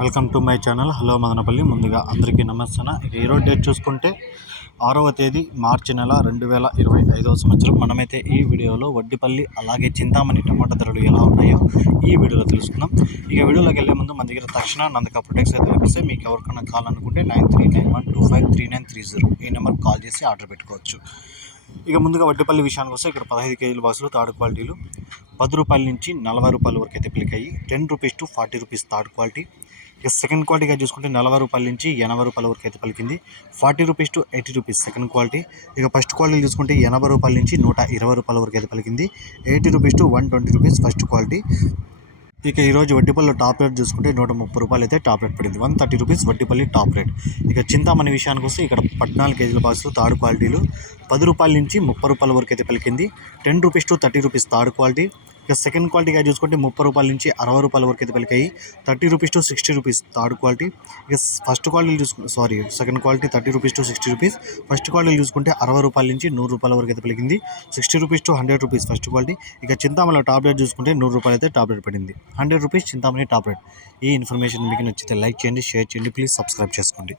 Welcome to my channel. Hello Madanapalle. ముందుగా అందరికీ నమస్తే. ఇక ఈరోజు డేట్ చూసుకుంటే 6వ తేదీ మార్చి నెల 2025వ సంవత్సరం. మనమైతే ఈ వీడియోలో వడ్డిపల్లి అలాగే చింతామణి టమాటా ధరలు ఎలా ఉన్నాయో ఈ వీడియోలో తెలుసుకుందాం. ఇక వీడియోలోకి వెళ్ళే ముందు మన దగ్గర తక్షణ నందక ప్రొడక్ట్స్ అయితే లభిస్తే మీకు ఎవరికైనా కావాలనుకుంటే 9391253930 ఈ నెంబర్కి కాల్ చేసి ఆర్డర్ పెట్టుకోవచ్చు. ఇక ముందుగా వడ్డిపల్లి విషయానికి వస్తే ఇక్కడ 15 కేజీల బాక్సులు థర్డ్ క్వాలిటీలు 10 రూపాయల నుంచి 40 రూపాయల వరకు అయితే పిలికాయి. 10 rupees to 40 rupees third quality. ఇక సెకండ్ క్వాలిటీగా చూసుకుంటే 40 రూపాయల నుంచి 80 రూపాయల వరకు అయితే పలికింది. 40 rupees to 80 rupees second quality. ఇక ఫస్ట్ క్వాలిటీ చూసుకుంటే 80 రూపాయల నుంచి 120 రూపాయల వరకు అయితే పలికింది. 80 rupees to 120 rupees first quality. ఇక ఈరోజు వడ్డిపల్లి టాప్ రేట్ చూసుకుంటే 130 రూపాయలు అయితే టాప్ రేట్ పడింది. 130 రూపీస్ వడ్డిపల్లి టాప్ రేట్. ఇక చింతామణి విషయానికి వస్తే ఇక్కడ 14 కేజీల బాక్సులు థర్డ్ క్వాలిటీలు 10 రూపాయల నుంచి 30 రూపాయల వరకు అయితే పలికింది. 10 rupees to 30 rupees third quality. ఇక సెకండ్ క్వాలిటీగా చూసుకుంటే 30 రూపాయల నుంచి 60 రూపాయల వరకు అయితే పలికాయి. 30 rupees to 60 rupees third quality. ఇక first quality second quality 30 rupees to 60 rupees. First quality చూసుకుంటే 60 రూపాయల నుంచి 100 రూపాయల వరకు అయితే పలికింది. 60 rupees to 100 rupees first quality. ఇక చింతామణిలో టాప్ రేట్ చూసుకుంటే 100 రూపాయలు అయితే టాప్ రేట్ పడింది. 100 రూపీస్ చింతామణి టాప్ రేట్. ఈ ఇన్ఫర్మేషన్ మీకు నచ్చితే లైక్ చేయండి, షేర్ చేయండి, ప్లీజ్ సబ్స్క్రైబ్ చేసుకోండి.